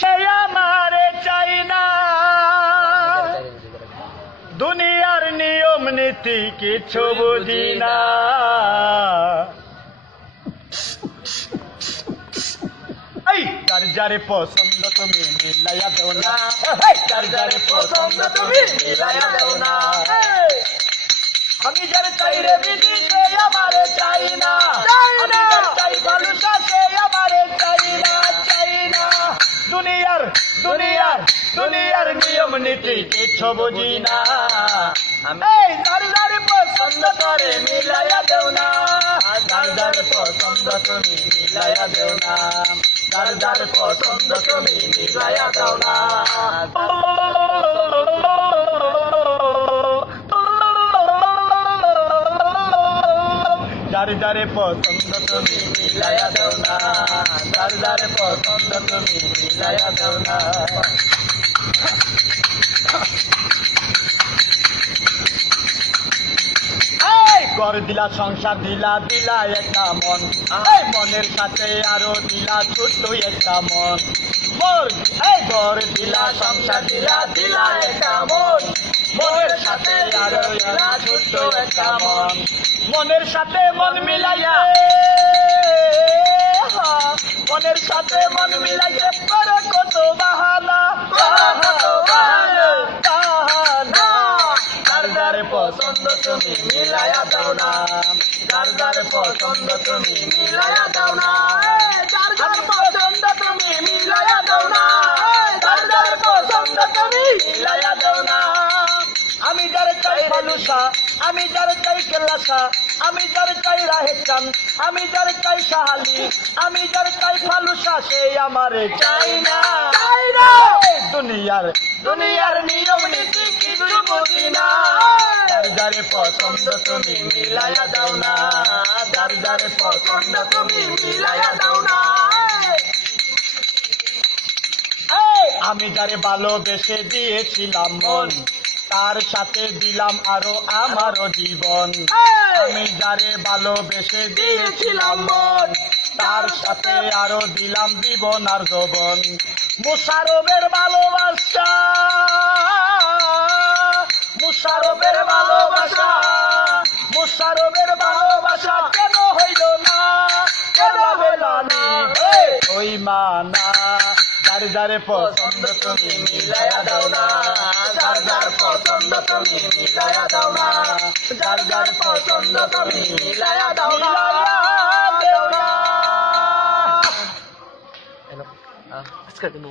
সে আমারে চাই না, দুনিয়ার নিয়ম নীতি কিছু বুঝি না। যার যারে পছন্দ তুমি মিলাইয়া দেও না, যার যারে পছন্দ তুমি মিলাইয়া দেও না। আমি যার চাই রে বিধি সে আমারে চাই না, আমি যার চাই ভালোবাসা সে আমারে চাই না, চাই না। দুনিয়ার দুনিয়ার দুনিয়ার নিয়ম নীতি কিছু বুঝি না। এই যার যারে পছন্দ করে মিলাইয়া দেও না, যার যারে পছন্দ তুমি মিলাইয়া দেও না, যার যার পছন্দ তুমি মিলাইয়া দাও না। যার যারে পছন্দ তুমি মিলাইয়া দাও না, যার যারে পছন্দ তুমি মিলাইয়া দাও না। ঘর দিলা সংসার দিলা, দিলা একটা মন, এই মনের সাথে আরো দিলা ছোট্ট একটা মন। এই ঘর দিলা সংসার দিলা, দিলা একটা মন, মনের সাথে আরো দিলা ছোট্ট একটা মন। মনের সাথে মন মিলাইয়া, মনের সাথে মন মিলাইয়া করে কত বাহানা, যার যারে পছন্দ তুমি মিলাইয়া দাও না, যার যারে পছন্দ তুমি মিলাইয়া দাও না, যার যার পছন্দ তুমি মিলাইয়া দাও না, যার যার পছন্দ তুমি মিলাইয়া দাও না। আমি যার চাই ভালোবাসা, আমি যার চাই কেলাসা, আমি যার চাই রাহের চান, আমি যার চাই সাহালি, আমি যার চাই ভালোবাসা সে আমারে চাই না, চাই না। দুনিয়ার দুনিয়ার নিয়ম নীতি কিছু বুঝি না, যার যারে পছন্দ তুমি মিলাইয়া দাও না, যার যারে পছন্দ তুমি মিলাইয়া দাও না। আমি যারে ভালোবেসে দিয়েছিলাম মন, তার সাথে দিলাম আরো আমারও জীবন। আমি যারে ভালোবেসে দিয়েছিলাম মন, তার সাথে আরো দিলাম জীবন আর যৌবন। মুশারফের ভালোবাসা, মুশারফের ভালোবাসা, মুশারফের ভালোবাসা কেন হইল না, কেন হইল না ওই মানা। যার যারে পছন্দ তুমি মিলাইয়া দাও না, যার যার পছন্দ তুমি মিলাইয়া দাও না, যার যার পছন্দ তুমি মিলাইয়া দাও না, দেও না। আজকে কিন্তু